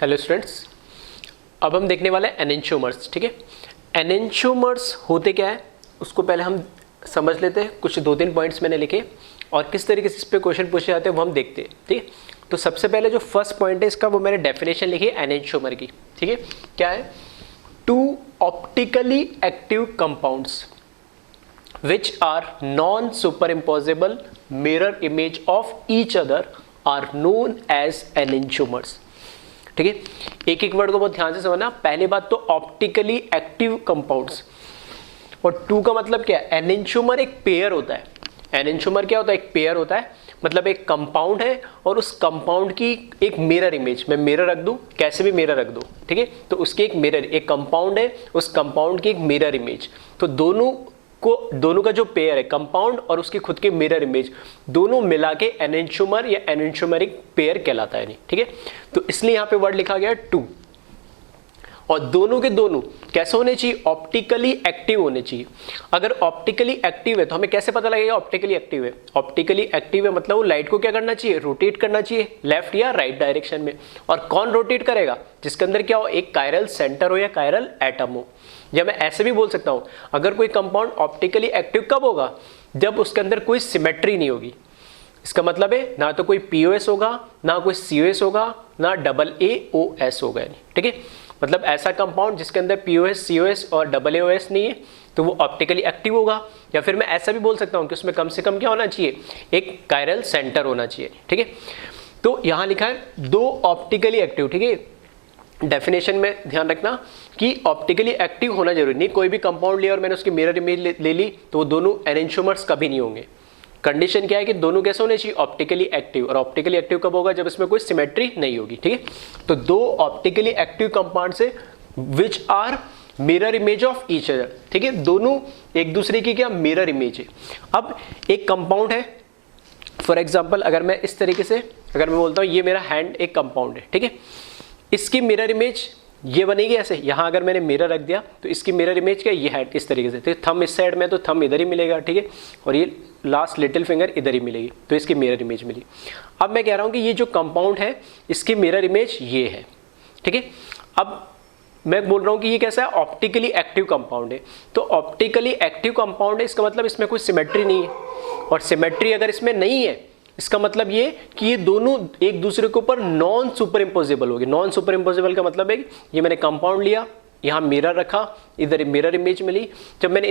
Hello students, अब हम देखने वाले हैं एनेंटियोमर्स। ठीक है, एनेंटियोमर्स होते क्या है उसको पहले हम समझ लेते हैं। कुछ 2-3 पॉइंट्स मैंने लिखे और किस तरीके से इस पे क्वेश्चन पूछे जाते हैं वो हम देखते हैं। ठीक है, तो सबसे पहले जो फर्स्ट पॉइंट है इसका वो मैंने डेफिनेशन लिखी है एनेंटियोमर की। ठीक है, क्या है? 2 optically active compounds which are non-superimposable mirror image of each other are known as enantiomers। ठीक है, एक एक वर्ड को बहुत ध्यान से समझना। पहली बात तो ऑप्टिकली एक्टिव कंपाउंड्स, और 2 का मतलब क्या है? एनेंटियोमर एक पेयर होता है। एनेंटियोमर क्या होता है? एक पेयर होता है, मतलब एक कंपाउंड है और उस कंपाउंड की एक मिरर इमेज, मैं मिरर रख दूं, कैसे भी मिरर रख दूं, ठीक है, तो उसकी एक मिरर, एक कंपाउंड है, उस कंपाउंड की एक मिरर इमेज, तो दोनों का जो पेयर है, कंपाउंड और उसकी खुद की मिरर इमेज, दोनों मिला के एनेंटियोमर या एनेंटियोमरिक पेयर कहलाता है। नहीं, ठीक है, तो इसलिए यहां पे वर्ड लिखा गया 2, और दोनों के दोनों कैसे होने चाहिए? ऑप्टिकली एक्टिव होने चाहिए। अगर ऑप्टिकली एक्टिव है तो हमें कैसे पता लगेगा ऑप्टिकली एक्टिव है? ऑप्टिकली एक्टिव है मतलब वो लाइट को क्या करना चाहिए? रोटेट करना चाहिए लेफ्ट या राइट डायरेक्शन में। और कौन रोटेट करेगा? जिसके अंदर क्या हो? एक कायरल सेंटर हो या कायरल एटम हो। या मैं ऐसे भी बोल सकता हूं, अगर कोई कंपाउंड ऑप्टिकली एक्टिव कब होगा? जब उसके अंदर कोई सिमेट्री नहीं होगी। इसका मतलब है ना तो कोई POS होगा, ना कोई COS होगा, ना AAOS होगा। ठीक है, मतलब ऐसा कंपाउंड जिसके अंदर POS, COS और AAOS नहीं है तो वो ऑप्टिकली एक्टिव होगा। या फिर मैं ऐसा भी बोल सकता हूं कि उसमें कम से कम क्या होना चाहिए? एक कायरल सेंटर होना चाहिए। ठीक है, तो यहां लिखा है 2 ऑप्टिकली एक्टिव। ठीक है, डेफिनेशन में ध्यान रखना कि ऑप्टिकली एक्टिव होना जरूरी नहीं। कोई भी कंपाउंड लिया और मैंने उसकी मिरर इमेज ले ली तो वो दोनों एनेंटियोमर्स कभी नहीं होंगे। कंडीशन क्या है कि दोनों कैसे होने चाहिए? Optically active. और ऑप्टिकली एक्टिव कब होगा? जब इसमें कोई सिमेट्री नहीं होगी। ठीक है, तो 2 ऑप्टिकली एक्टिव कंपाउंड से which are mirror image of each other. ठीक है, दोनों एक दूसरे की क्या मिरर इमेज है। अब एक कंपाउंड है, फॉर एग्जाम्पल अगर मैं इस तरीके से अगर मैं बोलता हूँ ये मेरा हैंड एक कंपाउंड है, ठीक है, इसकी मिरर इमेज ये बनेगी ऐसे। यहां अगर मैंने मिरर रख दिया तो इसकी मिरर इमेज क्या? ये है इस तरीके से। तो थंब इस साइड में तो थंब इधर ही मिलेगा, ठीक है, और ये लास्ट लिटिल फिंगर इधर ही मिलेगी, तो इसकी मिरर इमेज मिली। अब मैं कह रहा हूं कि ये जो कंपाउंड है इसकी मिरर इमेज ये है। ठीक है, अब मैं बोल रहा हूं कि ये कैसा है? ऑप्टिकली एक्टिव कंपाउंड है। तो ऑप्टिकली एक्टिव कंपाउंड है, इसका मतलब इसमें कोई सिमेट्री नहीं है, और सिमेट्री अगर इसमें नहीं है इसका मतलब ये कि ये दोनों एक दूसरे के ऊपर नॉन सुपर इम्पोजेबल होगी। नॉन सुपर इम्पोजेबल का मतलब है कि ये मैंने कंपाउंड लिया, यहाँ मिरर रखा, इधर मिरर इमेज मिली। जब मैंने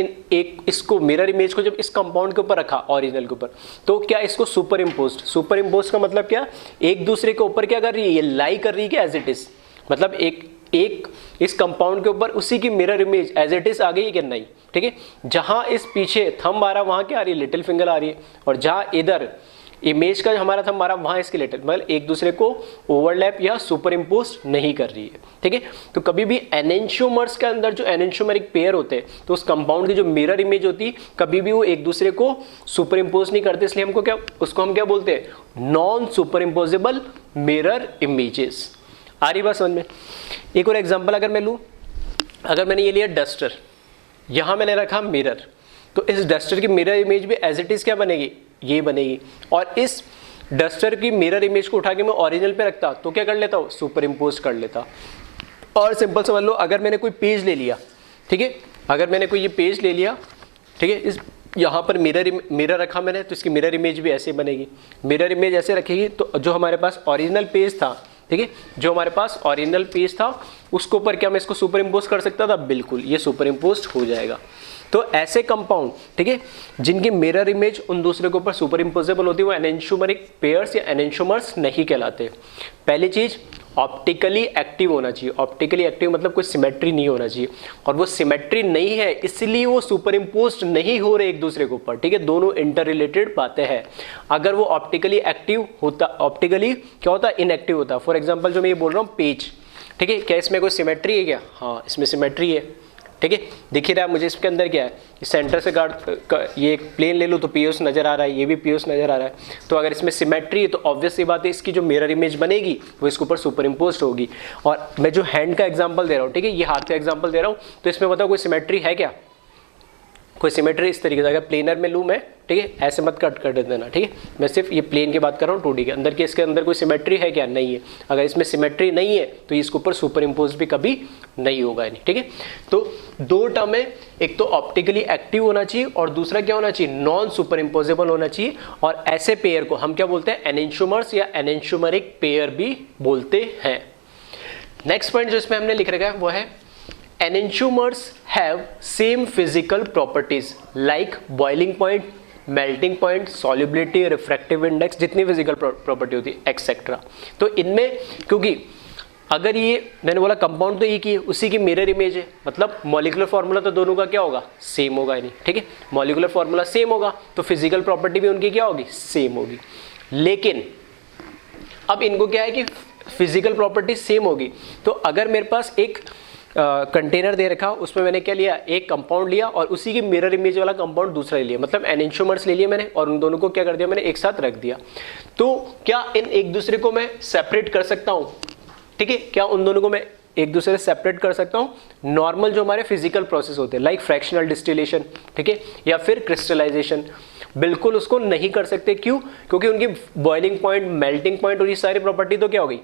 इसको मिरर इमेज को जब इस कंपाउंड के ऊपर रखा ओरिजिनल के ऊपर, तो क्या इसको सुपर इम्पोज का मतलब क्या? एक दूसरे के ऊपर क्या कर रही है? ये लाई कर रही है कि एज इट इज, मतलब एक इस कंपाउंड के ऊपर उसी की mirror image as it is आ गई कि नहीं। ठीक है, जहां इस पीछे थंब आ रहा वहां क्या आ रही है? लिटिल फिंगर आ रही है, और जहां इधर इमेज का हमारा थंब मारा वहां इसके लिटिल, मतलब एक दूसरे को ओवरलैप या सुपर इम्पोज नहीं कर रही है। ठीक है, तो कभी भी एनेंटियोमर्स के अंदर जो एनेंटियोमरिक पेयर होते हैं तो उस कंपाउंड की जो मिरर इमेज होती है कभी भी वो एक दूसरे को सुपर इम्पोज नहीं करते, इसलिए उसको हम क्या बोलते हैं? Non superimposable mirror images. आ रही बात समझ में? एक और एग्जाम्पल अगर मैं लूँ, अगर मैंने ये लिया डस्टर, यहां मैंने रखा मिरर, तो इस डस्टर की मिरर इमेज भी एज इट इज क्या बनेगी? ये बनेगी। और इस डस्टर की मिरर इमेज को उठा के मैं ओरिजिनल पे रखता तो क्या कर लेता हूँ? सुपर इम्पोज कर लेता। और सिंपल समझ लो, अगर मैंने कोई पेज ले लिया, ठीक है, अगर मैंने कोई ये पेज ले लिया, ठीक है, इस यहाँ पर मिरर रखा मैंने, तो इसकी मिरर इमेज भी ऐसे बनेगी। मिरर इमेज ऐसे रखेगी तो जो हमारे पास ओरिजिनल पेज था, ठीक है, जो हमारे पास ओरिजिनल पेज था उसके ऊपर क्या मैं इसको सुपर इम्पोज कर सकता था? बिल्कुल, ये सुपर इम्पोज हो जाएगा। तो ऐसे कंपाउंड, ठीक है, जिनकी मिरर इमेज उन दूसरे के ऊपर सुपर इम्पोजेबल होती है वो एनेंटियोमरिक पेयर्स या एनेंटियोमर्स नहीं कहलाते। पहली चीज ऑप्टिकली एक्टिव होना चाहिए। ऑप्टिकली एक्टिव मतलब कोई सिमेट्री नहीं होना चाहिए, और वो सिमेट्री नहीं है इसलिए वो सुपर इम्पोज नहीं हो रहे एक दूसरे के ऊपर। ठीक है, दोनों इंटर रिलेटेड बातें हैं। अगर वो ऑप्टिकली एक्टिव होता, ऑप्टिकली क्या होता? इनएक्टिव होता। फॉर एग्जाम्पल जो मैं ये बोल रहा हूँ पेज, ठीक है, क्या इसमें कोई सिमेट्री है क्या? हाँ, इसमें सिमेट्री है। ठीक है, दिख ही रहा है मुझे इसके अंदर क्या है? इस सेंटर से ये एक प्लेन ले लूँ तो POS नजर आ रहा है, ये भी POS नजर आ रहा है। तो अगर इसमें सिमेट्री है तो ऑब्वियस सी बात है इसकी जो मिरर इमेज बनेगी वो इसके ऊपर सुपर इम्पोज होगी। और मैं जो हैंड का एग्जांपल दे रहा हूँ, ठीक है, ये हाथ का एग्जांपल दे रहा हूँ, तो इसमें बताओ कोई सिमेट्री है क्या? कोई सिमेट्री इस तरीके से अगर प्लेनर में लूँ मैं ठीक है, ऐसे मत कट कर देना, ठीक है। मैं सिर्फ ये प्लेन की बात कर रहा हूँ 2D के अंदर की, इसके अंदर कोई सिमेट्री है क्या? नहीं है। अगर इसमें सिमेट्री नहीं है तो इसके ऊपर सुपर इम्पोज भी कभी नहीं होगा, नहीं, ठीक है। तो दो टर्म है, एक तो ऑप्टिकली एक्टिव होना चाहिए और दूसरा क्या होना चाहिए? नॉन सुपर इम्पोजेबल होना चाहिए। और ऐसे पेयर को हम क्या बोलते हैं? एनेंटियोमर्स या एनेंटियोमरिक पेयर भी बोलते हैं। नेक्स्ट पॉइंट जो इसमें हमने लिख रखा है वो है enantiomers have same physical properties like boiling point, melting point, solubility, refractive index, जितनी physical property होती है एक्सेट्रा। तो इनमें क्योंकि अगर ये मैंने बोला कंपाउंड तो एक ही है, उसी की मिरर इमेज है, मतलब मॉलिक्यूलर फार्मूला तो दोनों का क्या होगा? सेम होगा, नहीं, ठीक है। मॉलिक्यूलर फार्मूला सेम होगा तो फिजिकल प्रॉपर्टी भी उनकी क्या होगी? सेम होगी। लेकिन अब इनको क्या है कि फिजिकल प्रॉपर्टी सेम होगी, तो अगर मेरे पास एक कंटेनर दे रखा, उसमें मैंने क्या लिया? एक कंपाउंड लिया और उसी की मिरर इमेज वाला कंपाउंड दूसरा ले लिया, मतलब एनेंटियोमर्स ले लिए मैंने और उन दोनों को क्या कर दिया? मैंने एक साथ रख दिया। तो क्या इन एक दूसरे को मैं सेपरेट कर सकता हूँ? ठीक है, क्या उन दोनों को मैं एक दूसरे से सेपरेट कर सकता हूँ? नॉर्मल जो हमारे फिजिकल प्रोसेस होते हैं लाइक फ्रैक्शनल डिस्टिलेशन, ठीक है, या फिर क्रिस्टलाइजेशन, बिल्कुल उसको नहीं कर सकते। क्यों? क्योंकि उनकी बॉइलिंग पॉइंट, मेल्टिंग पॉइंट और ये सारी प्रॉपर्टी तो क्या हो गई?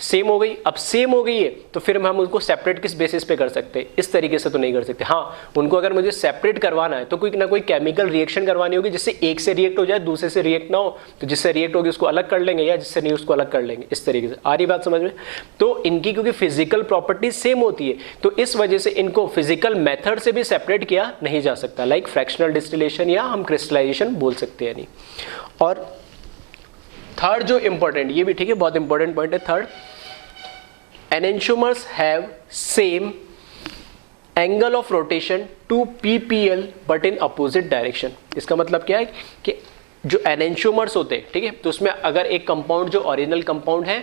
सेम हो गई। अब सेम हो गई है तो फिर हम उनको सेपरेट किस बेसिस पे कर सकते हैं? इस तरीके से तो नहीं कर सकते। हाँ, उनको अगर मुझे सेपरेट करवाना है तो कोई ना कोई केमिकल रिएक्शन करवानी होगी जिससे एक से रिएक्ट हो जाए, दूसरे से रिएक्ट ना हो, तो जिससे रिएक्ट होगी उसको अलग कर लेंगे या जिससे नहीं उसको अलग कर लेंगे। इस तरीके से आ रही बात समझ में? तो इनकी क्योंकि फिजिकल प्रॉपर्टी सेम होती है तो इस वजह से इनको फिजिकल मेथड से भी सेपरेट किया नहीं जा सकता, लाइक फ्रैक्शनल डिस्टिलेशन या हम क्रिस्टलाइजेशन बोल सकते हैं नहीं। और थर्ड जो इंपॉर्टेंट, ये भी ठीक है, बहुत इंपॉर्टेंट पॉइंट है third, enantiomers have same angle of rotation to ppl but in opposite direction। इसका मतलब क्या है कि जो enantiomers होते हैं, ठीक है, तो उसमें अगर एक कंपाउंड जो ओरिजिनल कंपाउंड है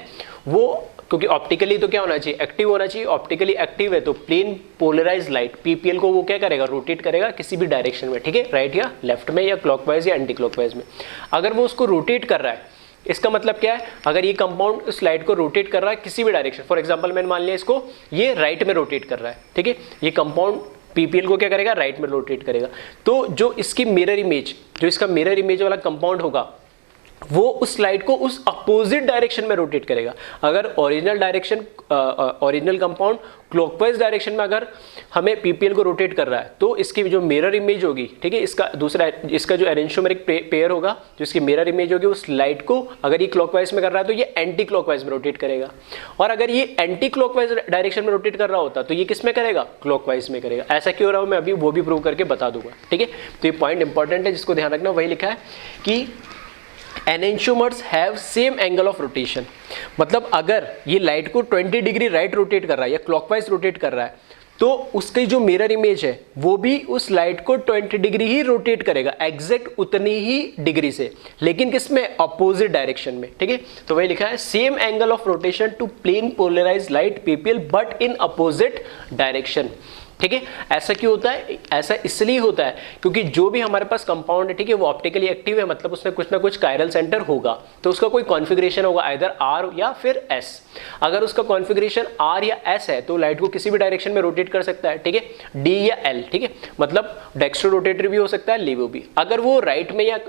वो, क्योंकि ऑप्टिकली तो क्या होना चाहिए? एक्टिव होना चाहिए। ऑप्टिकली एक्टिव है तो प्लेन पोलराइज लाइट पीपीएल को वो क्या करेगा? रोटेट करेगा किसी भी डायरेक्शन में, ठीक है, राइट या लेफ्ट में या क्लॉकवाइज या एंटी क्लॉकवाइज में। अगर वो उसको रोटेट कर रहा है, इसका मतलब क्या है? अगर ये कंपाउंड उस लाइट को रोटेट कर रहा है किसी भी डायरेक्शन, फॉर एग्जांपल मैंने मान लिया इसको ये राइट में रोटेट कर रहा है, ठीक है, ये कंपाउंड पीपीएल को क्या करेगा? राइट में रोटेट करेगा। तो जो इसकी मिरर इमेज, जो इसका मिरर इमेज वाला कंपाउंड होगा वो उस लाइट को उस अपोजिट डायरेक्शन में रोटेट करेगा। अगर original direction, original compound clockwise direction में अगर हमें पीपीएल को रोटेट कर रहा है तो इसकी जो मिरर इमेज होगी, ठीक है, इसका दूसरा, इसका जो एनेंटियोमरिक पेयर होगा, जो इसकी मिरर इमेज होगी, उस लाइट को अगर ये क्लॉकवाइज में कर रहा है तो ये एंटी क्लॉकवाइज में रोटेट करेगा। और अगर ये एंटी क्लॉकवाइज डायरेक्शन में रोटेट कर रहा होता तो ये किस में करेगा? क्लॉकवाइज में करेगा। ऐसा क्यों हो रहा हूँ मैं अभी वो भी प्रूव करके बता दूंगा, ठीक है। तो ये पॉइंट इंपॉर्टेंट है जिसको ध्यान रखना। वही लिखा है कि enantiomers have same angle of rotation, मतलब अगर ये लाइट को 20 डिग्री राइट रोटेट कर रहा है या क्लॉकवाइज रोटेट कर रहा है तो उसकी जो मिरर इमेज है वो भी उस लाइट को 20 डिग्री ही रोटेट करेगा, एग्जैक्ट उतनी ही डिग्री से, लेकिन किसमें? अपोजिट डायरेक्शन में, ठीक है। तो वही लिखा है same angle of rotation to plane polarise light PPL but in opposite direction, ठीक है। ऐसा क्यों होता है? ऐसा इसलिए होता है क्योंकि जो भी हमारे पास कंपाउंड है, ठीक है, वो ऑप्टिकली एक्टिव है, मतलब उसमें कुछ ना कुछ कायरल सेंटर होगा, तो उसका कोई कॉन्फ़िगरेशन होगा आइदर आर या फिर एस। अगर उसका कॉन्फ़िगरेशन आर या एस है तो लाइट को किसी भी डायरेक्शन में रोटेट कर सकता है, ठीक है, डी या एल, ठीक है, मतलब डेक्स्ट्रो रोटेटर भी हो सकता है, लीवो भी। अगर वो राइट में या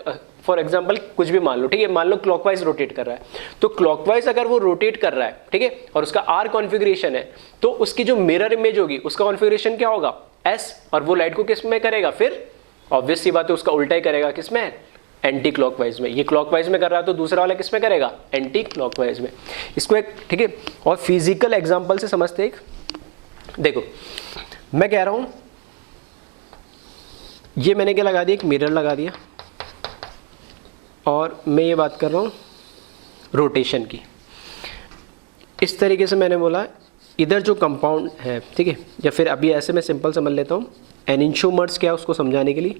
फॉर एग्जाम्पल कुछ भी मान लो, ठीक है, मान लो क्लॉकवाइज रोटेट कर रहा है, तो क्लॉकवाइज अगर वो रोटेट कर रहा है, ठीक है, और उसका आर कॉन्फ़िगरेशन है तो उसकी जो मिरर इमेज होगी उसका कॉन्फ़िगरेशन क्या होगा? एस। और वो लाइट को किस में करेगा? फिर ऑब्वियस सी बात है उसका उल्टा ही करेगा, किस में? एंटी क्लॉकवाइज में। ये क्लॉकवाइज में कर रहा है तो दूसरा वाला किस में करेगा? एंटी क्लॉकवाइज में। इसको एक, ठीक है, और फिजिकल एग्जाम्पल से समझते एक। देखो मैं कह रहा हूं ये मैंने क्या लगा दिया? एक मिरर लगा दिया और मैं ये बात कर रहा हूँ रोटेशन की। इस तरीके से मैंने बोला इधर जो कंपाउंड है, ठीक है, या फिर अभी ऐसे मैं सिंपल समझ लेता हूँ, एनेंटियोमर्स क्या उसको समझाने के लिए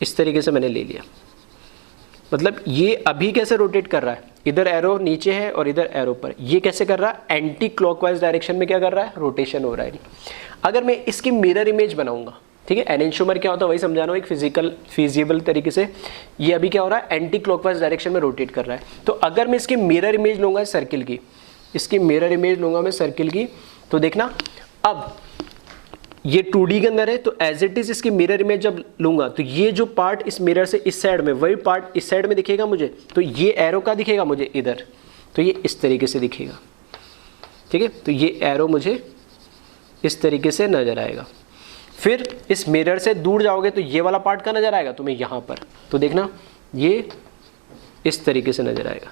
इस तरीके से मैंने ले लिया। मतलब ये अभी कैसे रोटेट कर रहा है? इधर एरो नीचे है और इधर एरो पर। ये कैसे कर रहा है? एंटी क्लॉकवाइज डायरेक्शन में क्या कर रहा है? रोटेशन हो रहा है। अगर मैं इसकी मिरर इमेज बनाऊंगा, ठीक है, एनेंटियोमर क्या होता है वही समझाना हूँ एक फिजिबल तरीके से। ये अभी क्या हो रहा है? एंटी क्लॉकवाइज डायरेक्शन में रोटेट कर रहा है। तो अगर मैं इसकी मिरर इमेज लूँगा सर्किल की, इसकी मिरर इमेज लूँगा मैं सर्किल की, तो देखना अब ये 2D के अंदर है, तो एज इट इज इसकी मिरर इमेज जब लूंगा तो ये जो पार्ट इस मिरर से इस साइड में, वही पार्ट इस साइड में दिखेगा मुझे, तो ये एरो का दिखेगा मुझे इधर, तो ये इस तरीके से दिखेगा, ठीक है। तो ये एरो मुझे इस तरीके से नजर आएगा। फिर इस मिरर से दूर जाओगे तो ये वाला पार्ट का नजर आएगा तुम्हें यहाँ पर, तो देखना ये इस तरीके से नजर आएगा।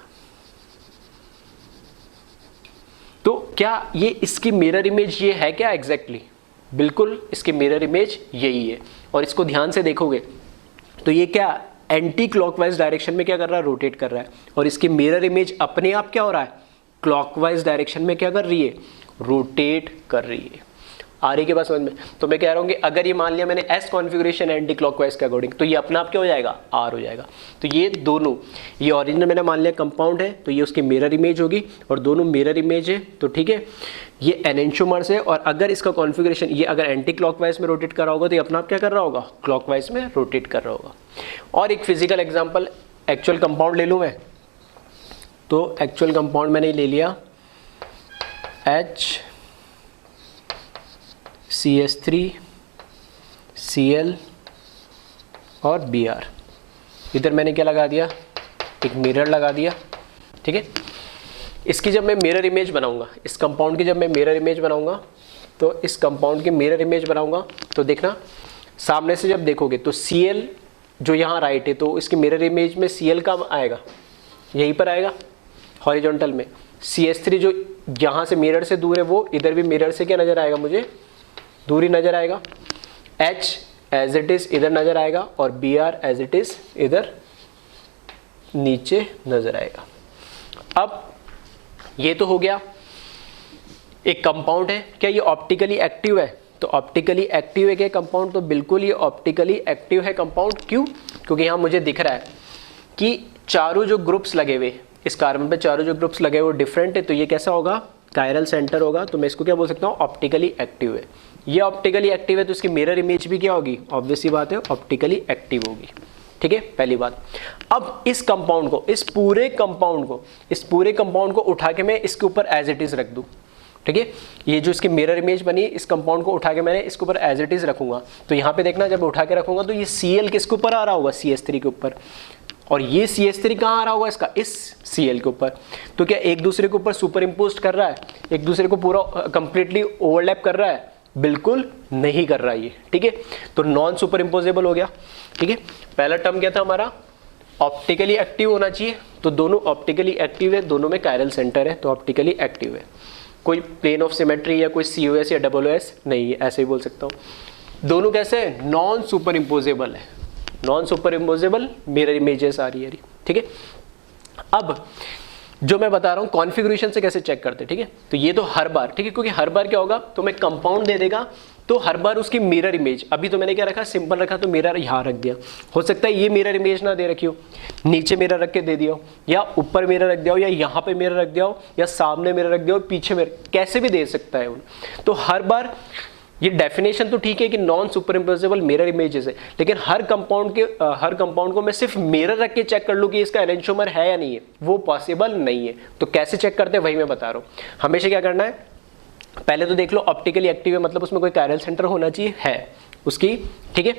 तो क्या ये इसकी मिरर इमेज ये है क्या एग्जैक्टली? बिल्कुल इसकी मिरर इमेज यही है। और इसको ध्यान से देखोगे तो ये क्या एंटी क्लॉकवाइज डायरेक्शन में क्या कर रहा है, रोटेट कर रहा है, और इसकी मिरर इमेज अपने आप क्या हो रहा है, क्लॉकवाइज डायरेक्शन में क्या कर रही है, रोटेट कर रही है। आ रही के बात समझ में? तो मैं कह रहा हूँ कि अगर ये मान लिया मैंने एस कॉन्फ़िगरेशन एंटी क्लॉकवाइज के अकॉर्डिंग, तो ये अपना आप क्या हो जाएगा, आर हो जाएगा। तो ये दोनों, ये ओरिजिनल मैंने मान लिया कंपाउंड है, तो ये उसकी मिरर इमेज होगी, और दोनों मिरर इमेज है, तो ठीक है। ये एनेंटियोमर्स है, और अगर इसका कॉन्फ़िगरेशन ये अगर एंटी क्लॉकवाइज में रोटेट कर रहा होगा तो ये अपना आप क्या कर रहा होगा, क्लॉकवाइज में रोटेट कर रहा होगा। और एक फिजिकल एग्जाम्पल, एक्चुअल कंपाउंड ले लूँ मैं, तो एक्चुअल कंपाउंड मैंने ले लिया HCS3 Cl और Br। इधर मैंने क्या लगा दिया, एक मिरर लगा दिया, ठीक है। इसकी जब मैं मिरर इमेज बनाऊंगा, इस कंपाउंड की जब मैं मिरर इमेज बनाऊंगा, तो इस कंपाउंड की मिरर इमेज बनाऊंगा तो देखना सामने से जब देखोगे तो Cl जो यहाँ राइट है, तो इसकी मिरर इमेज में Cl कहाँ आएगा, यहीं पर आएगा हॉरिजॉन्टल में। CH3 जो यहाँ से मिरर से दूर है, वो इधर भी मिरर से क्या नज़र आएगा, मुझे दूरी नज़र आएगा। H एज इट इज़ इधर नज़र आएगा, और Br एज इट इज़ इधर नीचे नज़र आएगा। अब ये तो हो गया, एक कंपाउंड है, क्या ये ऑप्टिकली एक्टिव है? तो ऑप्टिकली एक्टिव है क्या कंपाउंड? तो बिल्कुल ये ऑप्टिकली एक्टिव है कंपाउंड। क्यों? क्योंकि यहाँ मुझे दिख रहा है कि चारों जो ग्रुप्स लगे हुए, इस कार्बन पे चारों जो ग्रुप्स लगे हुए वो डिफरेंट है, तो ये कैसा होगा, कायरल सेंटर होगा। तो मैं इसको क्या बोल सकता हूँ, ऑप्टिकली एक्टिव है। ये ऑप्टिकली एक्टिव है तो इसकी मिरर इमेज भी क्या होगी, ऑब्वियस सी बात है, ऑप्टिकली एक्टिव होगी, ठीक है, पहली बात। अब इस कंपाउंड को, इस पूरे कंपाउंड को उठा के मैं इसके ऊपर एज इट इज रख दूं, ठीक है। ये जो इसकी मिरर इमेज बनी, इस कंपाउंड को उठा के मैंने इसके ऊपर एज इट इज रखूंगा, तो यहाँ पे देखना जब उठा के रखूंगा तो ये Cl किसके ऊपर आ रहा होगा, CH3 के ऊपर, और ये CH3 कहाँ आ रहा होगा इसका, इस Cl के ऊपर। तो क्या एक दूसरे के ऊपर सुपर इम्पोज कर रहा है, एक दूसरे को पूरा कंप्लीटली ओवरलैप कर रहा है? बिल्कुल नहीं कर रहा है ये, ठीक है। तो नॉन सुपर इम्पोजेबल हो गया, ठीक है। पहला टर्म क्या था हमारा, ऑप्टिकली एक्टिव होना चाहिए, तो दोनों ऑप्टिकली एक्टिव है, दोनों में कायरल सेंटर है, तो ऑप्टिकली एक्टिव है। कोई प्लेन ऑफ सिमेट्री या कोई COS या SOS नहीं है, ऐसे ही बोल सकता हूँ। दोनों कैसे है, नॉन सुपर इम्पोजेबल है, non superimposable mirror images आ रही है, ठीक है। अब जो मैं बता रहा हूँ कॉन्फ़िगरेशन से कैसे चेक करते हैं, ठीक है। तो ये तो हर बार, ठीक है, क्योंकि हर बार क्या होगा, तो मैं कंपाउंड दे देगा तो हर बार उसकी मिरर इमेज, अभी तो मैंने क्या रखा, सिंपल रखा, तो मिरर यहाँ रख दिया। हो सकता है ये मिरर इमेज ना दे रखी हो, नीचे मिरर रख के दे दिया हो, या ऊपर मिरर रख दिया हो, या यहाँ पे मिरर रख दिया हो, या सामने मिरर रख दिया हो, पीछे मिरर, कैसे भी दे सकता है उन्हें। तो हर बार ये डेफिनेशन तो ठीक है कि non superimposable mirror images है, लेकिन हर कंपाउंड को मैं सिर्फ मिरर रख के चेक कर लूँ कि इसका एनेंटियोमर है या नहीं है, वो पॉसिबल नहीं है। तो कैसे चेक करते हैं वही मैं बता रहा हूँ। हमेशा क्या करना है, पहले तो देख लो ऑप्टिकली एक्टिव है, मतलब उसमें कोई कायरल सेंटर होना चाहिए, है उसकी, ठीक है।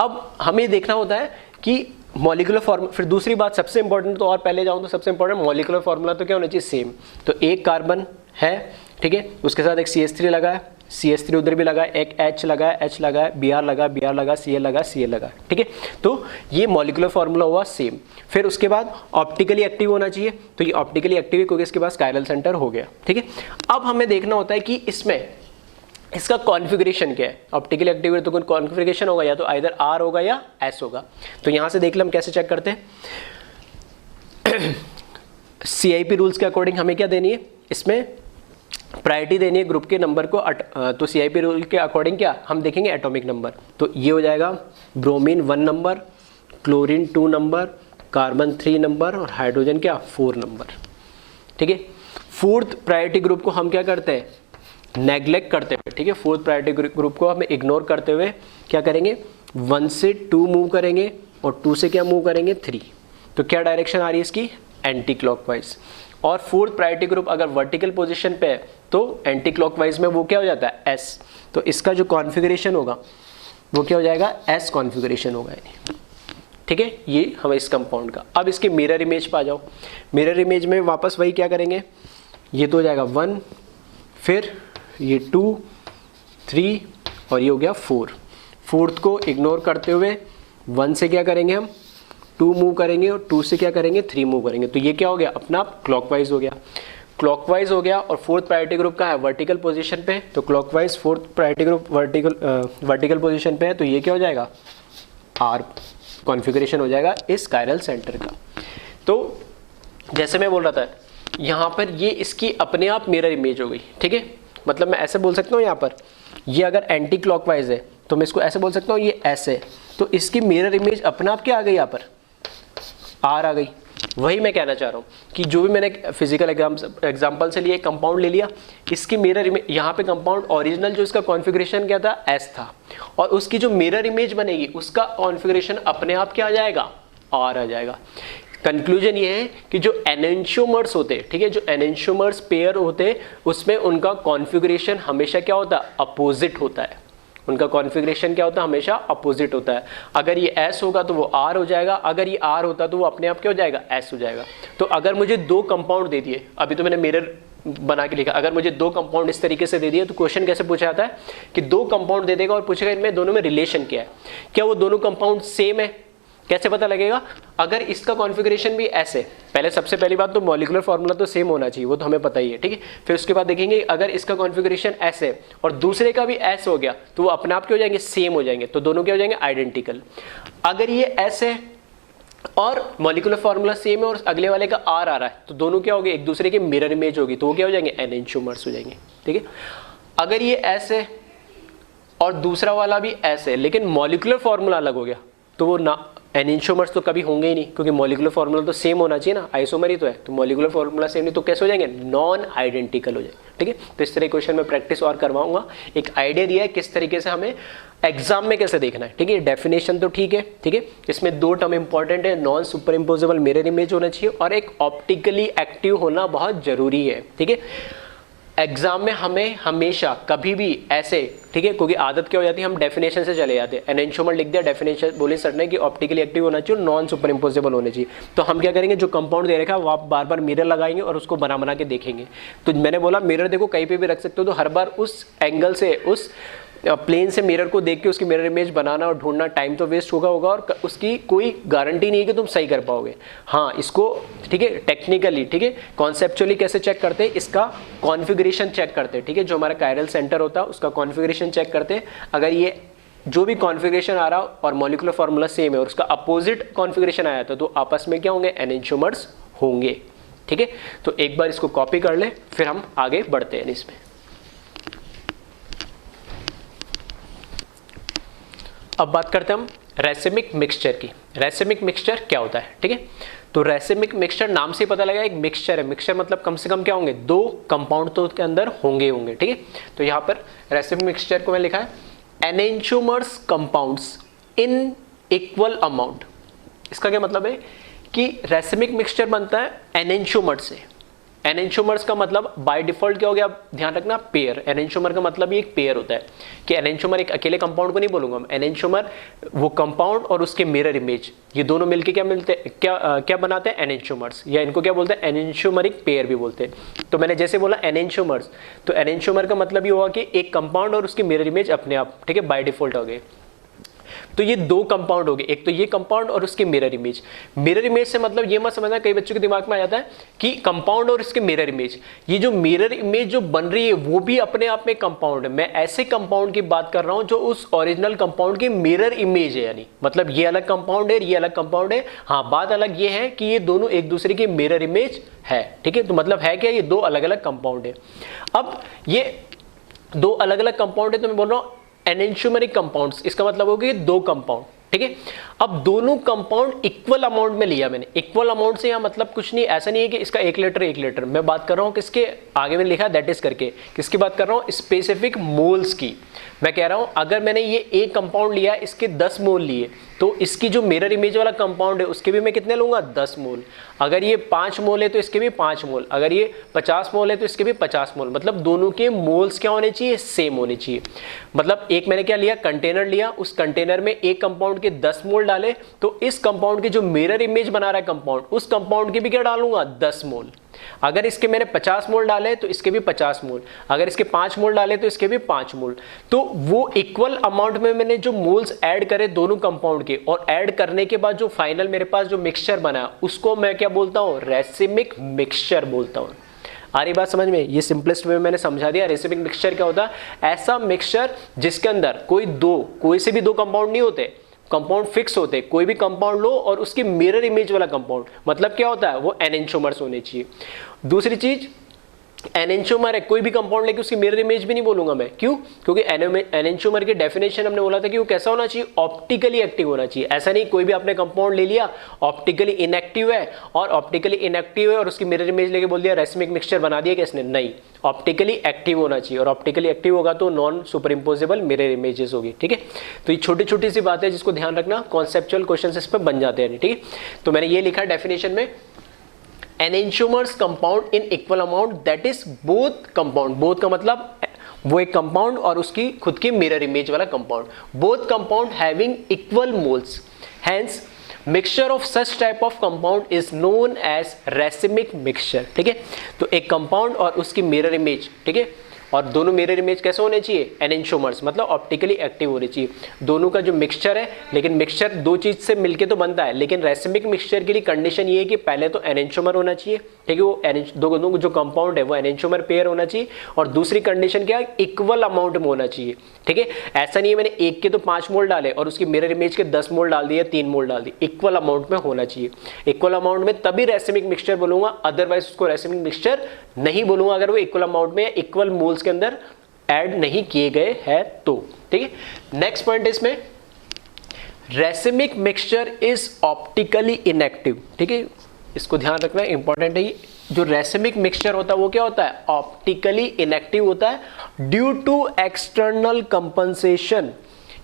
अब हमें देखना होता है कि मॉलिक्यूलर फार्मूला, फिर दूसरी बात सबसे इंपॉर्टेंट, तो और पहले जाऊँ तो सबसे इंपॉर्टेंट मॉलिक्यूलर फार्मूला तो क्या होना चाहिए, सेम। तो एक कार्बन है, ठीक है, उसके साथ एक CH3 लगा है, CH3 उधर भी लगा है, एक H लगा है, H लगा है, Br लगा, Cl लगा, Cl लगा, ठीक है। तो ये मॉलिक्यूलर फार्मूला हुआ सेम। फिर उसके बाद ऑप्टिकली एक्टिव होना चाहिए, तो ये ऑप्टिकली एक्टिव है क्योंकि इसके पास कायरल सेंटर हो गया, ठीक है। अब हमें देखना होता है कि इसमें इसका कॉन्फ़िगरेशन क्या है। ऑप्टिकली एक्टिव है तो कोई कॉन्फ़िगरेशन होगा, या तो आइदर R होगा या S होगा। तो यहाँ से देख ले हम कैसे चेक करते हैं। CIP रूल्स के अकॉर्डिंग हमें क्या देनी है, इसमें प्रायोरिटी देनी है ग्रुप के नंबर को। तो CIP रूल के अकॉर्डिंग क्या हम देखेंगे, एटॉमिक नंबर। तो ये हो जाएगा bromine 1 number, chlorine 2 number, carbon 3 number, और हाइड्रोजन क्या 4 नंबर, ठीक है। फोर्थ प्रायोरिटी ग्रुप को हम क्या करते हैं, नेग्लेक्ट करते हुए, ठीक है। फोर्थ प्रायोरिटी ग्रुप को हम इग्नोर करते हुए क्या करेंगे, 1 से 2 मूव करेंगे, और 2 से क्या मूव करेंगे, 3। तो क्या डायरेक्शन आ रही है इसकी, एंटी क्लॉकवाइज। और फोर्थ प्रायोरिटी ग्रुप अगर वर्टिकल पोजीशन पे है तो एंटी क्लॉकवाइज में वो क्या हो जाता है, एस। तो इसका जो कॉन्फ़िगरेशन होगा वो क्या हो जाएगा, एस कॉन्फ़िगरेशन होगा। ठीक है, ये हमें इस कंपाउंड का। अब इसके मिरर इमेज पे आ जाओ। मिरर इमेज में वापस वही क्या करेंगे, ये तो हो जाएगा 1, फिर ये 2, 3 और ये हो गया 4। फोर्थ को इग्नोर करते हुए 1 से क्या करेंगे हम, 2 मूव करेंगे और 2 से क्या करेंगे, 3 मूव करेंगे। तो ये क्या हो गया, अपना आप क्लॉकवाइज हो गया, क्लॉकवाइज हो गया। और फोर्थ प्रायोरिटी ग्रुप का है वर्टिकल पोजीशन पे, तो clockwise fourth priority group vertical position पे है, तो ये क्या हो जाएगा, आर कॉन्फ़िगरेशन हो जाएगा इस कायरल सेंटर का। तो जैसे मैं बोल रहा था यहाँ पर ये इसकी अपने आप मिरर इमेज हो गई। ठीक है, मतलब मैं ऐसे बोल सकता हूँ यहाँ पर ये अगर एंटी क्लॉकवाइज है तो मैं इसको ऐसे बोल सकता हूँ ये ऐसे, तो इसकी मिरर इमेज अपने आप क्या आ गई, यहाँ पर आर आ गई। वही मैं कहना चाह रहा हूँ कि जो भी मैंने फिजिकल एग्जांपल से लिए कंपाउंड ले लिया, इसकी मिरर इमेज यहाँ पे कंपाउंड ओरिजिनल जो इसका कॉन्फ़िगरेशन क्या था, एस था, और उसकी जो मिरर इमेज बनेगी उसका कॉन्फ़िगरेशन अपने आप क्या आ जाएगा, आर आ जाएगा। कंक्लूजन ये है कि जो एनेंशियोमर्स होते, ठीक है, जो एनेंशियोमर्स पेयर होते उसमें उनका कॉन्फ़िगरेशन हमेशा क्या होता है, अपोजिट होता है। उनका कॉन्फ़िगरेशन क्या होता है, हमेशा अपोजिट होता है। अगर ये एस होगा तो वो आर हो जाएगा, अगर ये आर होता तो वो अपने आप क्या हो जाएगा, एस हो जाएगा। तो अगर मुझे 2 कंपाउंड दे दिए, अभी तो मैंने मिरर बना के लिखा, अगर मुझे 2 कंपाउंड इस तरीके से दे दिए तो क्वेश्चन कैसे पूछा जाता है कि 2 कंपाउंड दे देगा और पूछेगा इनमें दोनों में रिलेशन क्या है, क्या वो दोनों कंपाउंड सेम है। कैसे पता लगेगा, अगर इसका कॉन्फ़िगरेशन भी ऐसे, पहले सबसे पहली बात तो मॉलिक्यूलर फार्मूला तो सेम होना चाहिए, वो तो हमें पता ही है। ठीक है, फिर उसके बाद देखेंगे अगर इसका कॉन्फ़िगरेशन ऐसे और दूसरे का भी ऐसे हो गया तो वो अपने आप क्या हो जाएंगे, सेम हो जाएंगे, तो दोनों क्या हो जाएंगे, आइडेंटिकल। अगर ये ऐसे और मॉलिक्यूलर फार्मूला सेम है और अगले वाले का आर आ रहा है तो दोनों क्या हो गए, एक दूसरे के मिरर इमेज होगी, तो वो क्या हो जाएंगे, एनेंशियोमर्स हो जाएंगे। ठीक है, अगर ये ऐसे और दूसरा वाला भी ऐसे लेकिन मॉलिक्यूलर फार्मूला अलग हो गया तो वो ना एनेंशियोमर्स तो कभी होंगे ही नहीं, क्योंकि मॉलिक्यूलर फार्मूला तो सेम होना चाहिए ना, आइसोमर ही तो है, तो मॉलिक्यूलर फार्मूला सेम नहीं तो कैसे हो जाएंगे, नॉन आइडेंटिकल हो जाएंगे। ठीक है, तो इस तरह क्वेश्चन में प्रैक्टिस और करवाऊंगा। एक आइडिया दिया है किस तरीके से हमें एग्जाम में कैसे देखना है। ठीक है, डेफिनेशन तो ठीक है। ठीक है, इसमें 2 टर्म इंपॉर्टेंट है, non superimposable mirror image होना चाहिए और एक ऑप्टिकली एक्टिव होना बहुत जरूरी है। ठीक है, एग्जाम में हमें हमेशा कभी भी ऐसे, ठीक है, क्योंकि आदत क्या हो जाती है, हम डेफिनेशन से चले जाते हैं, एनेंशियोमर लिख दिया, डेफिनेशन बोले सर ने कि ऑप्टिकली एक्टिव होना चाहिए, नॉन सुपर इम्पोजेबल होने चाहिए। तो हम क्या करेंगे, जो कंपाउंड दे रखा है वो आप बार बार मिरर लगाएंगे और उसको बना बना के देखेंगे। तो मैंने बोला मिरर देखो कहीं पे भी रख सकते हो, तो हर बार उस एंगल से, उस प्लेन से मिरर को देख के उसकी मिरर इमेज बनाना और ढूंढना, टाइम तो वेस्ट होगा और उसकी कोई गारंटी नहीं है कि तुम सही कर पाओगे। हाँ, इसको ठीक है टेक्निकली, ठीक है कॉन्सेप्चुअली कैसे चेक करते हैं, इसका कॉन्फ़िगरेशन चेक करते हैं। ठीक है, जो हमारा कायरल सेंटर होता है उसका कॉन्फ़िगरेशन चेक करते हैं। अगर ये जो भी कॉन्फ़िगरेशन आ रहा और मॉलिक्यूलर फार्मूला सेम है और उसका अपोजिट कॉन्फ़िगरेशन आया था तो आपस में क्या होंगे, एनेंशियोमर्स होंगे। ठीक है, तो एक बार इसको कॉपी कर ले, फिर हम आगे बढ़ते हैं इसमें। अब बात करते हैं हम रेसिमिक मिक्सचर की। रेसिमिक मिक्सचर क्या होता है, ठीक है, तो रेसिमिक मिक्सचर नाम से पता लगा एक मिक्सचर है। मिक्सचर मतलब कम से कम क्या होंगे, 2 कंपाउंड तो उसके अंदर होंगे। ठीक है, तो यहाँ पर रेसिमिक मिक्सचर को मैं लिखा है enantiomers compounds in equal amount. इसका क्या मतलब है कि रेसिमिक मिक्सचर बनता है एनेंशियोमर से। एनेंशियोमर्स का मतलब बाय डिफॉल्ट क्या हो गया, ध्यान रखना, पेयर। एनेंशियोमर का मतलब ये एक पेयर होता है कि एनेंशियोमर एक अकेले कंपाउंड को नहीं बोलूंगा मैं, एनेंशियोमर वो कंपाउंड और उसके मिरर इमेज, ये दोनों मिलके क्या मिलते हैं, क्या बनाते हैं, एनेंशियोमर्स, या इनको क्या बोलते हैं, एनेंशियोमरिक पेयर भी बोलते हैं। तो मैंने जैसे बोला एनेंशियोमर्स, तो एनेंशियोमर का मतलब ये हुआ कि एक कंपाउंड और उसके मिरर इमेज अपने आप, ठीक है, बाय डिफॉल्ट हो गए। तो ये 2 कंपाउंड हो गए, एक तो ये कंपाउंड और उसके मिरर इमेज। मिरर इमेज से मतलब ये मत समझना, कई बच्चों के दिमाग में आ जाता है कि कंपाउंड और इसके मिरर इमेज, ये जो मिरर इमेज जो बन रही है वो भी अपने आप में कंपाउंड है। मैं ऐसे कंपाउंड की बात कर रहा हूं जो उस ओरिजिनल कंपाउंड की मिरर इमेज है, यानी मतलब ये अलग कंपाउंड है, ये अलग कंपाउंड है। हाँ, बात अलग ये है कि ये दोनों एक दूसरे की मिरर इमेज है। ठीक है, तो मतलब है क्या, ये 2 अलग अलग कंपाउंड है। अब ये 2 अलग अलग कंपाउंड है तो मैं बोल रहा हूं एनेंशियोमरिक कंपाउंड्स, इसका मतलब होगा कि 2 कंपाउंड। ठीक है, अब दोनों कंपाउंड इक्वल अमाउंट में लिया मैंने। इक्वल अमाउंट से यहाँ मतलब कुछ नहीं, ऐसा नहीं है कि इसका 1 लीटर, मैं बात कर रहा हूँ किसके, आगे मैंने लिखा दैट इज करके, किसकी बात कर रहा हूँ, स्पेसिफिक मोल्स की। मैं कह रहा हूँ अगर मैंने ये एक कंपाउंड लिया, इसके 10 मोल लिए, तो इसकी जो मिरर इमेज वाला कंपाउंड है उसके भी मैं कितने लूंगा 10 मोल। अगर ये 5 मोल है तो इसके भी 5 मोल, अगर ये 50 मोल है तो इसके भी 50 मोल। मतलब दोनों के मोल्स क्या होने चाहिए, सेम होने चाहिए। मतलब एक मैंने क्या लिया, कंटेनर लिया, उस कंटेनर में एक कंपाउंड के 10 मोल डाले, तो इस कंपाउंड की जो मिरर इमेज बना रहा है कंपाउंड, उस कंपाउंड के भी क्या डालूंगा 10 मोल। अगर इसके मैंने 50 मोल डाले तो इसके भी 50 मोल, अगर इसके 5 मोल डाले तो इसके भी 5 मोल। तो वो इक्वल अमाउंट में मैंने जो मोल्स ऐड करे दोनों कंपाउंड के, और ऐड करने के बाद जो फाइनल मेरे पास जो मिक्सचर बना उसको मैं क्या बोलता हूं, रेसिमिक मिक्सचर बोलता हूं। आ रही बात समझ में? ये सिंपलेस्ट वे में मैंने समझा दिया। रेसिमिक मिक्सचर क्या होता है, ऐसा मिक्सचर जिसके अंदर कोई से भी दो कंपाउंड नहीं होते, कंपाउंड फिक्स होते। कोई भी कंपाउंड लो और उसकी मिरर इमेज वाला कंपाउंड, मतलब क्या होता है, वो एनेंटियोमर्स होने चाहिए। दूसरी चीज, एनेंटियोमर है, कोई भी कंपाउंड लेके उसकी मिरर इमेज भी नहीं बोलूंगा मैं। क्यों? क्योंकि एनेंटियोमर की डेफिनेशन हमने बोला था कि वो कैसा होना चाहिए, ऑप्टिकली एक्टिव होना चाहिए। ऐसा नहीं कोई भी आपने कंपाउंड ले लिया ऑप्टिकली इनएक्टिव है, और ऑप्टिकली इनएक्टिव है और उसकी मिरर इमेज लेके बोल दिया रेसिमिक मिक्सचर बना दिया किसने, नहीं, ऑप्टिकली एक्टिव होना चाहिए। और ऑप्टिकली एक्टिव होगा तो non superimposable mirror images होगी। ठीक है, तो ये छोटी छोटी सी बातें जिसको ध्यान रखना, कॉन्सेप्चुअल क्वेश्चन इस पर बन जाते हैं। ठीक है, तो मैंने ये लिखा डेफिनेशन में, enantiomers compound in equal amount that is both compound. Both का मतलब वो एक कंपाउंड और उसकी खुद की मिरर इमेज वाला compound, both compound having equal moles, hence mixture of such type of compound is known as racemic mixture. ठीक है, तो एक कंपाउंड और उसकी मिरर इमेज, ठीक है, और दोनों मिरर इमेज कैसे होने चाहिए, एनेंटियोमर्स, मतलब ऑप्टिकली एक्टिव होने चाहिए। दोनों का जो मिक्सचर है, लेकिन मिक्सचर दो चीज से मिलके तो बनता है, लेकिन रेसिमिक मिक्सचर के लिए कंडीशन ये है कि पहले तो एनेंटियोमर होना चाहिए, ठीक है, वो दो जो कंपाउंड है वो एनेंटियोमर पेयर होना चाहिए, और दूसरी कंडीशन क्या है, इक्वल अमाउंट में होना चाहिए। ठीक है, ऐसा नहीं है मैंने एक के तो 5 मोल डाले और उसकी मिरर इमेज के 10 मोल डाल दिए, 3 मोल डाल दिए, इक्वल अमाउंट में होना चाहिए। इक्वल अमाउंट में तभी रेसिमिक मिक्सचर बोलूंगा, अदरवाइज उसको रेसिमिक मिक्सचर नहीं बोलूंगा अगर वो इक्वल अमाउंट में इक्वल मोल्स के अंदर ऐड नहीं किए गए हैं तो। ठीक है, नेक्स्ट पॉइंट इसमें, racemic mixture is optically inactive. ठीक है, इसको ध्यान रखना, इंपॉर्टेंट है ये। जो रेसिमिक मिक्सचर होता है वो क्या होता है, ऑप्टिकली इनएक्टिव होता है ड्यू टू एक्सटर्नल कंपनसेशन।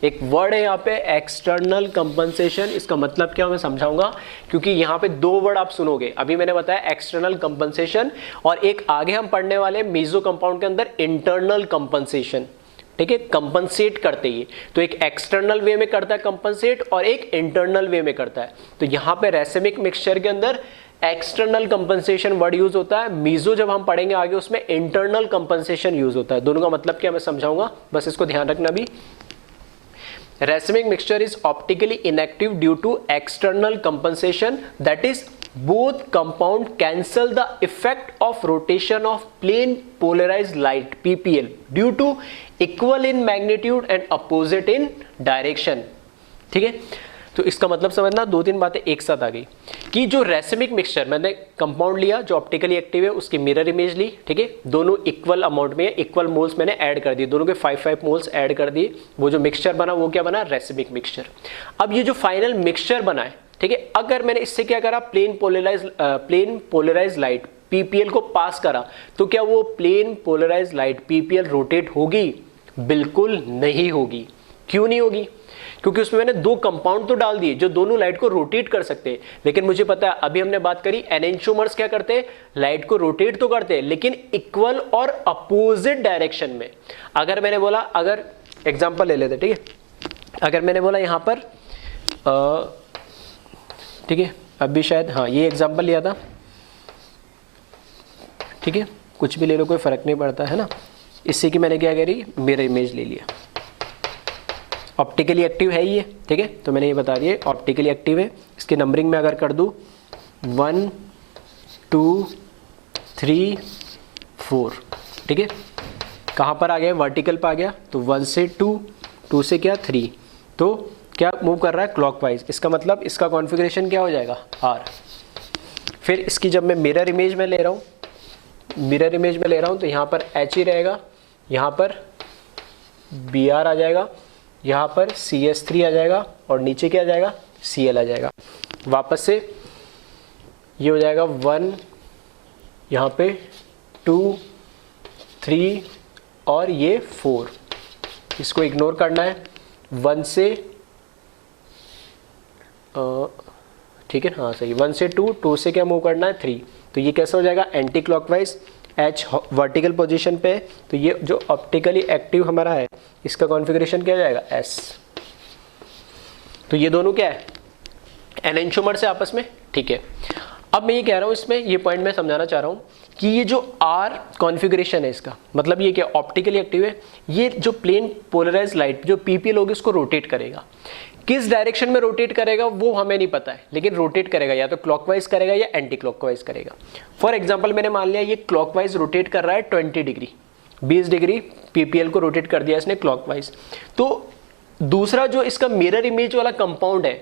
एक वर्ड है यहाँ पे एक्सटर्नल कंपनसेशन, इसका मतलब क्या मैं समझाऊंगा, क्योंकि यहाँ पे दो वर्ड आप सुनोगे। अभी मैंने बताया एक्सटर्नल कंपनसेशन, और एक आगे हम पढ़ने वाले मेसो कंपाउंड के अंदर इंटरनल कंपनसेशन। ठीक है, कंपनसेट करते ही, तो एक एक्सटर्नल वे में करता है कंपनसेट और एक इंटरनल वे में करता है। तो यहाँ पे रेसिमिक मिक्सचर के अंदर एक्सटर्नल कंपनसेशन वर्ड यूज होता है, मीजो जब हम पढ़ेंगे आगे उसमें इंटरनल कंपनसेशन यूज होता है। दोनों का मतलब क्या मैं समझाऊंगा, बस इसको ध्यान रखना भी। Racemic mixture is optically inactive due to external compensation, that is both compound cancel the effect of rotation of plane polarized light PPL due to equal in magnitude and opposite in direction। ठीक है, तो इसका मतलब समझना, दो तीन बातें एक साथ आ गई कि जो रेसिमिक मिक्सचर, मैंने कंपाउंड लिया जो ऑप्टिकली एक्टिव है, उसकी मिरर इमेज ली, ठीक है, दोनों इक्वल अमाउंट में, इक्वल मोल्स मैंने ऐड कर दिए, दोनों के 5-5 मोल्स ऐड कर दिए, वो जो मिक्सचर बना वो क्या बना, रेसिमिक मिक्सचर। अब ये जो फाइनल मिक्सचर बना है, ठीक है, अगर मैंने इससे क्या करा, प्लेन पोलराइज लाइट पीपीएल को पास करा, तो क्या वो plane polarise light PPL rotate होगी? बिल्कुल नहीं होगी। क्यों नहीं होगी? क्योंकि उसमें मैंने दो कंपाउंड तो डाल दिए जो दोनों लाइट को रोटेट कर सकते हैं, लेकिन मुझे पता है, अभी हमने बात करी एनेंटियोमर्स क्या करते हैं, लाइट को रोटेट तो करते हैं लेकिन इक्वल और अपोजिट डायरेक्शन में। अगर मैंने बोला, अगर एग्जांपल ले लेते, ठीक है, अगर मैंने बोला यहां पर ठीक है, अभी शायद हाँ ये एग्जांपल लिया था, ठीक है, कुछ भी ले लो कोई फर्क नहीं पड़ता है ना। इससे कि मैंने क्या करी, मेरा इमेज ले लिया, ऑप्टिकली एक्टिव है ये, ठीक है, तो मैंने ये बता दिया ऑप्टिकली एक्टिव है। इसकी नंबरिंग में अगर कर दूं 1 2 3 4, ठीक है, कहाँ पर आ गया, वर्टिकल पर आ गया, तो 1 से 2, 2 से क्या 3, तो क्या मूव कर रहा है क्लॉकवाइज। इसका मतलब इसका कॉन्फ़िगरेशन क्या हो जाएगा, R। फिर इसकी जब मैं मिरर इमेज में ले रहा हूँ, मिरर इमेज में ले रहा हूँ, तो यहाँ पर H ही रहेगा, यहाँ पर BR आ जाएगा, यहाँ पर CS3 आ जाएगा, और नीचे क्या आ जाएगा, Cl आ जाएगा। वापस से ये हो जाएगा 1, यहाँ पे 2 3 और ये 4, इसको इग्नोर करना है। 1 से ठीक है, हाँ सही, 1 से 2, 2 से क्या मूव करना है 3, तो ये कैसा हो जाएगा anti clockwise, H vertical position पे है, तो ये जो ऑप्टिकली एक्टिव हमारा है इसका कॉन्फ़िगरेशन क्या हो जाएगा एस। तो ये दोनों क्या है एनेंटियोमर से आपस में, ठीक है। अब मैं ये कह रहा हूँ इसमें, ये पॉइंट मैं समझाना चाह रहा हूँ कि ये जो आर कॉन्फ़िगरेशन है इसका मतलब ये क्या ऑप्टिकली एक्टिव है, ये जो प्लेन पोलराइज लाइट जो पीपीएल होगी उसको रोटेट करेगा। किस डायरेक्शन में रोटेट करेगा वो हमें नहीं पता है, लेकिन रोटेट करेगा या तो क्लॉकवाइज करेगा या एंटी क्लॉकवाइज करेगा। फॉर एग्जांपल मैंने मान लिया ये क्लॉकवाइज रोटेट कर रहा है 20 डिग्री, 20 डिग्री पीपीएल को रोटेट कर दिया इसने क्लॉकवाइज। तो दूसरा जो इसका मिरर इमेज वाला कंपाउंड है,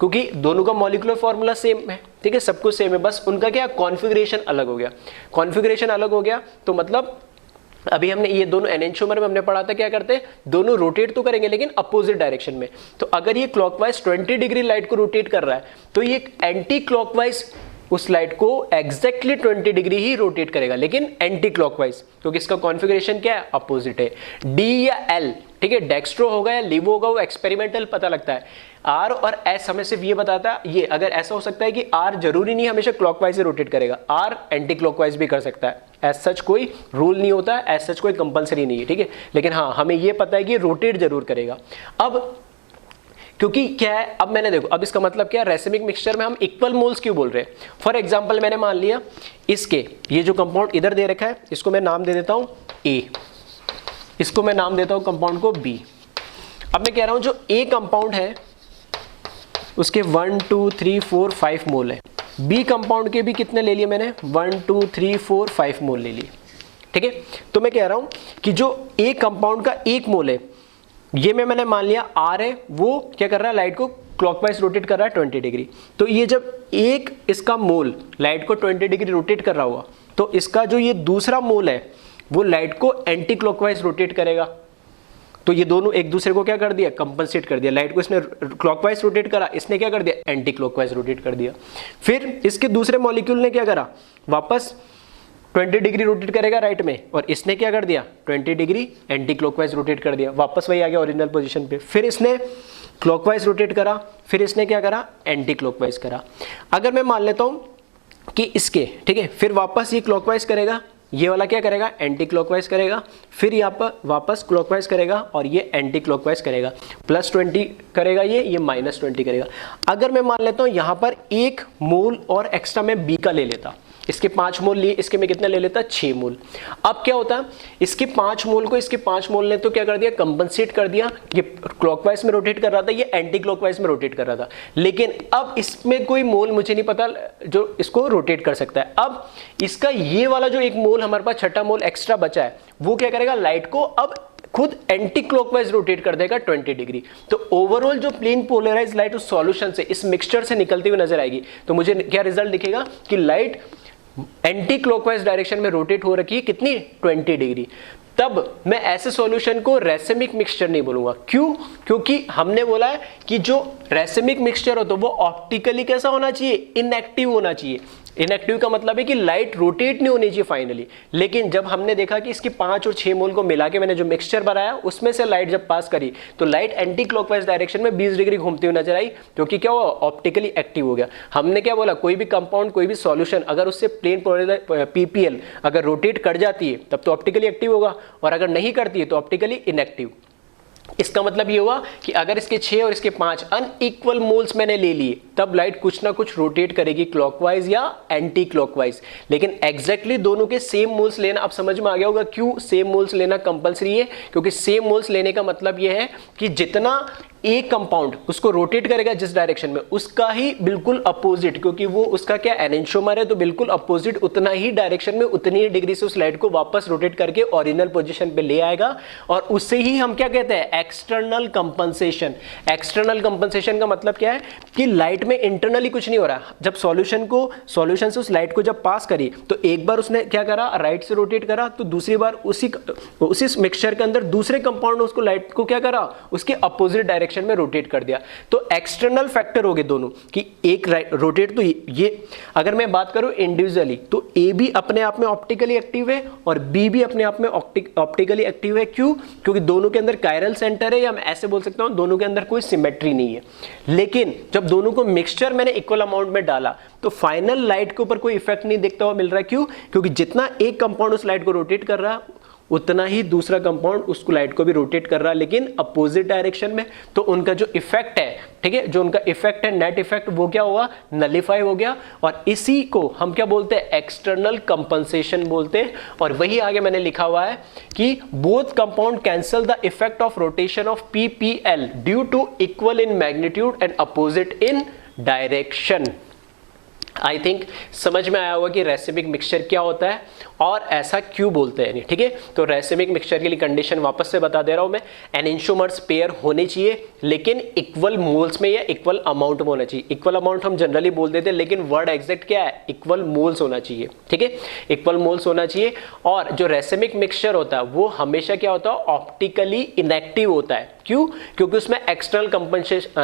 क्योंकि दोनों का मॉलिक्यूलर फॉर्मूला सेम है, ठीक है, सब कुछ सेम है, बस उनका क्या कॉन्फ़िगरेशन अलग हो गया। कॉन्फ़िगरेशन अलग हो गया तो मतलब अभी हमने ये दोनों एनेंटियोमर में हमने पढ़ा था क्या करते हैं, दोनों रोटेट तो करेंगे लेकिन अपोजिट डायरेक्शन में। तो अगर ये क्लॉकवाइज 20 डिग्री लाइट को रोटेट कर रहा है तो ये एंटी क्लॉकवाइज उस लाइट को एग्जैक्टली 20 डिग्री ही रोटेट करेगा, लेकिन एंटी क्लॉकवाइज, क्योंकि इसका कॉन्फ़िगरेशन क्या है अपोजिट है। डी या एल, ठीक है, डेक्स्ट्रो होगा या लीवो होगा वो एक्सपेरिमेंटल पता लगता है। आर और एस हमें सिर्फ ये बताता है, ये अगर ऐसा हो सकता है कि आर जरूरी नहीं हमेशा क्लॉकवाइज से रोटेट करेगा, आर एंटी क्लॉकवाइज भी कर सकता है, एज सच कोई रूल नहीं होता है, एज सच कोई कंपलसरी नहीं है, ठीक है, लेकिन हाँ हमें ये पता है कि रोटेट जरूर करेगा। अब क्योंकि क्या है, अब मैंने देखो अब इसका मतलब क्या है, रेसिमिक मिक्सचर में हम इक्वल मोल्स क्यों बोल रहे हैं। फॉर एग्जांपल मैंने मान लिया इसके ये जो कंपाउंड इधर दे रखा है इसको मैं नाम दे देता हूं ए, इसको मैं नाम देता हूं कंपाउंड को बी। अब मैं कह रहा हूं जो ए कंपाउंड है उसके 1 2 3 4 5 मोल है, बी कंपाउंड के भी कितने ले लिए मैंने 1 2 3 4 5 मोल ले लिए, ठीक है। तो मैं कह रहा हूं कि जो ए कंपाउंड का 1 मोल है ये मैंने मान लिया आर है, वो क्या कर रहा है लाइट को क्लॉकवाइज रोटेट कर रहा है 20 डिग्री। तो ये जब एक इसका मोल लाइट को 20 डिग्री रोटेट कर रहा हुआ तो इसका जो ये दूसरा मोल है वो लाइट को एंटी क्लॉकवाइज रोटेट करेगा। तो ये दोनों एक दूसरे को क्या कर दिया कंपनसेट कर दिया, लाइट को इसने क्लॉकवाइज रोटेट करा, इसने क्या कर दिया एंटी क्लॉकवाइज रोटेट कर दिया। फिर इसके दूसरे मॉलिक्यूल ने क्या करा वापस 20 डिग्री रोटेट करेगा राइट में, और इसने क्या कर दिया 20 डिग्री एंटी क्लॉकवाइज रोटेट कर दिया, वापस वही आ गया ओरिजिनल पोजीशन पे। फिर इसने क्लॉकवाइज रोटेट करा, फिर इसने क्या करा एंटी क्लॉकवाइज करा। अगर मैं मान लेता हूं कि इसके, ठीक है, फिर वापस ये क्लॉकवाइज करेगा, ये वाला क्या करेगा एंटी क्लॉकवाइज करेगा, फिर यहाँ पर वापस क्लॉकवाइज करेगा और ये एंटी क्लॉकवाइज करेगा, +20 करेगा ये -20 करेगा। अगर मैं मान लेता हूँ यहाँ पर 1 मोल और एक्स्ट्रा मैं बी का ले लेता, इसके 5 मोल लिए, इसके में कितना ले लेता 6 मोल। अब क्या होता है इसके 5 मोल को इसके 5 मोल ने तो क्या कर दिया कंपनसेट कर दिया, ये क्लॉकवाइज में रोटेट कर रहा था, ये एंटी क्लॉकवाइज में रोटेट कर रहा था, लेकिन अब इसमें कोई मोल मुझे नहीं पता जो इसको रोटेट कर सकता है। अब इसका ये वाला जो 1 मोल हमारे पास छठा मोल एक्स्ट्रा बचा है वो क्या करेगा लाइट को अब खुद एंटी क्लॉकवाइज रोटेट कर देगा 20 डिग्री। तो ओवरऑल जो प्लेन पोलराइज लाइट उस सॉल्यूशन से इस मिक्सचर से निकलती हुई नजर आएगी, तो मुझे क्या रिजल्ट दिखेगा कि लाइट एंटी क्लॉकवाइज डायरेक्शन में रोटेट हो रखी है कितनी 20 डिग्री। तब मैं ऐसे सॉल्यूशन को रेसिमिक मिक्सचर नहीं बोलूंगा। क्यों? क्योंकि हमने बोला है कि जो रेसिमिक मिक्सचर हो तो वो ऑप्टिकली कैसा होना चाहिए इनएक्टिव होना चाहिए। इनएक्टिव का मतलब है कि लाइट रोटेट नहीं होनी चाहिए फाइनली। लेकिन जब हमने देखा कि इसकी 5 और 6 मोल को मिला के मैंने जो मिक्सचर बनाया उसमें से लाइट जब पास करी तो लाइट एंटी क्लॉकवाइज डायरेक्शन में 20 डिग्री घूमती हुई नजर आई, क्योंकि क्या हुआ ऑप्टिकली एक्टिव हो गया। हमने क्या बोला कोई भी कंपाउंड कोई भी सॉल्यूशन अगर उससे प्लेन पीपीएल अगर रोटेट कर जाती है तब तो ऑप्टिकली एक्टिव होगा, और अगर नहीं करती है तो ऑप्टिकली इनएक्टिव। इसका मतलब ये हुआ कि अगर इसके 6 और इसके 5 अनइक्वल मोल्स मैंने ले लिए तब लाइट कुछ ना कुछ रोटेट करेगी क्लॉकवाइज या एंटी क्लॉकवाइज। लेकिन एग्जैक्टली दोनों के सेम मोल्स लेना अब समझ में आ गया होगा क्यों सेम मोल्स लेना कंपलसरी है, क्योंकि सेम मोल्स लेने का मतलब ये है कि जितना एक कंपाउंड उसको रोटेट करेगा जिस डायरेक्शन में उसका ही बिल्कुल अपोजिट, क्योंकि वो उसका क्या एनेंटियोमर है तो बिल्कुल अपोजिट उतना ही डायरेक्शन में उतनी ही डिग्री से उस लाइट को वापस रोटेट करके ओरिजिनल पोजीशन पे ले आएगा, और उससे ही हम क्या कहते हैं एक्सटर्नल कंपनसेशन। एक्सटर्नल कंपनसेशन का मतलब क्या है कि लाइट में इंटरनली कुछ नहीं हो रहा। जब सॉल्यूशन से उस लाइट को जब पास करी तो एक बार उसने क्या करा राइट से रोटेट करा, तो दूसरी बार उसी मिक्सचर के अंदर दूसरे कंपाउंड ने उसको लाइट को क्या करा उसके अपोजिट डायरेक्शन डायरेक्शन में रोटेट कर दिया। तो एक्सटर्नल फैक्टर हो गए दोनों कि एक रोटेट, तो ये अगर मैं बात करूं इंडिविजुअली तो ए भी अपने आप में ऑप्टिकली एक्टिव है और बी भी अपने आप में ऑप्टिकली एक्टिव है। क्यों? क्योंकि दोनों के अंदर कायरल सेंटर है, या मैं ऐसे बोल सकता हूं दोनों के अंदर कोई सिमेट्री नहीं है। लेकिन जब दोनों को मिक्सचर मैंने इक्वल अमाउंट में डाला तो फाइनल लाइट के ऊपर कोई इफेक्ट नहीं देखता हुआ मिल रहा है। क्यों? क्योंकि जितना एक कंपाउंड उस लाइट को रोटेट कर रहा उतना ही दूसरा कंपाउंड उसको लाइट को भी रोटेट कर रहा, लेकिन अपोजिट डायरेक्शन में। तो उनका जो इफेक्ट है, ठीक है, जो उनका इफेक्ट है नेट इफेक्ट, वो क्या हुआ? नलिफाई हो गया। और इसी को हम क्या बोलते हैं? एक्सटर्नल कंपनसेशन बोलते हैं। और वही आगे मैंने लिखा हुआ है कि both compound cancel the effect of rotation of PPL due to equal in magnitude and opposite in direction. I think समझ में आया होगा कि रेसिमिक मिक्सचर क्या होता है और ऐसा क्यों बोलते हैं, ठीक है। तो रेसिमिक मिक्सचर के लिए कंडीशन वापस से बता दे रहा हूं मैं, एनेंटियोमर्स पेयर होने चाहिए लेकिन इक्वल मोल्स में या इक्वल अमाउंट में होना चाहिए। इक्वल अमाउंट हम जनरली बोल देते हैं, लेकिन वर्ड एग्जैक्ट क्या है? इक्वल मोल्स होना चाहिए, ठीक है, इक्वल मोल्स होना चाहिए। और जो रेसिमिक मिक्सचर होता है वो हमेशा क्या होता है? ऑप्टिकली इनएक्टिव होता है। क्यों? क्योंकि उसमें एक्सटर्नल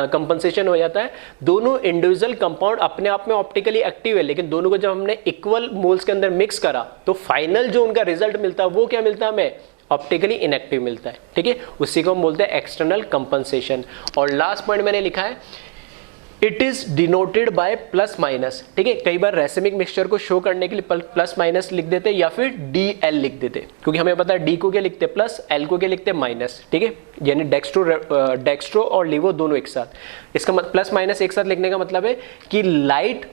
कंपनसेशन हो जाता है। दोनों इंडिविजुअल कंपाउंड अपने आप में ऑप्टिकली एक्टिव है, लेकिन दोनों को जब हमने इक्वल मोल्स के अंदर मिक्स करा तो फाइनल जो उनका रिजल्ट मिलता है वो क्या मिलता है हमें? ऑप्टिकली इनएक्टिव मिलता है, ठीक है। उसी को हम बोलते हैं एक्सटर्नल कंपनसेशन। और लास्ट पॉइंट मैंने लिखा है it is denoted by plus minus, ठीक है। कई बार रेसिमिक मिक्सचर को शो करने के लिए प्लस माइनस लिख देते या फिर DL लिख देते, क्योंकि हमें पता है D को क्या लिखते हैं प्लस, L को क्या लिखते हैं माइनस, ठीक है। यानी डेक्स्ट्रो और लिवो दोनों एक साथ। इसका प्लस माइनस एक साथ लिखने का मतलब है कि लाइट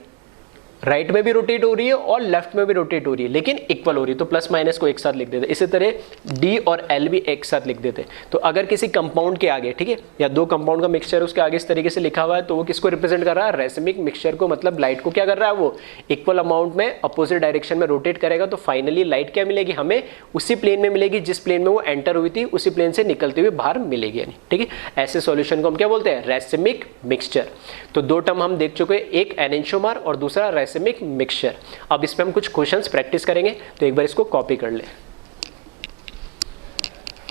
राइट में भी रोटेट हो रही है और लेफ्ट में भी रोटेट हो रही है, लेकिन इक्वल हो रही है, तो प्लस माइनस को एक साथ लिख देते। इसी तरह D और L भी एक साथ लिख देते। तो अगर किसी कंपाउंड के आगे, ठीक है, या दो कंपाउंड का मिक्सचर उसके आगे इस तरीके से लिखा हुआ है तो वो किसको रिप्रेजेंट कर रहा है? रेसिमिक मिक्सचर को। मतलब लाइट को क्या कर रहा है? वो इक्वल अमाउंट में अपोजिट डायरेक्शन में रोटेट करेगा। तो फाइनली लाइट क्या मिलेगी हमें? उसी प्लेन में मिलेगी जिस प्लेन में वो एंटर हुई थी, उसी प्लेन से निकलते हुए बाहर मिलेगी, यानी, ठीक है। ऐसे सॉल्यूशन को हम क्या बोलते हैं? Racemic mixture. तो दो टर्म हम देख चुके हैं, एक एनेंटियोमर और दूसरा रेसिमिक मिक्सचर। अब इस पे हम कुछ क्वेश्चंस प्रैक्टिस करेंगे, तो एक बार इसको कॉपी कर ले।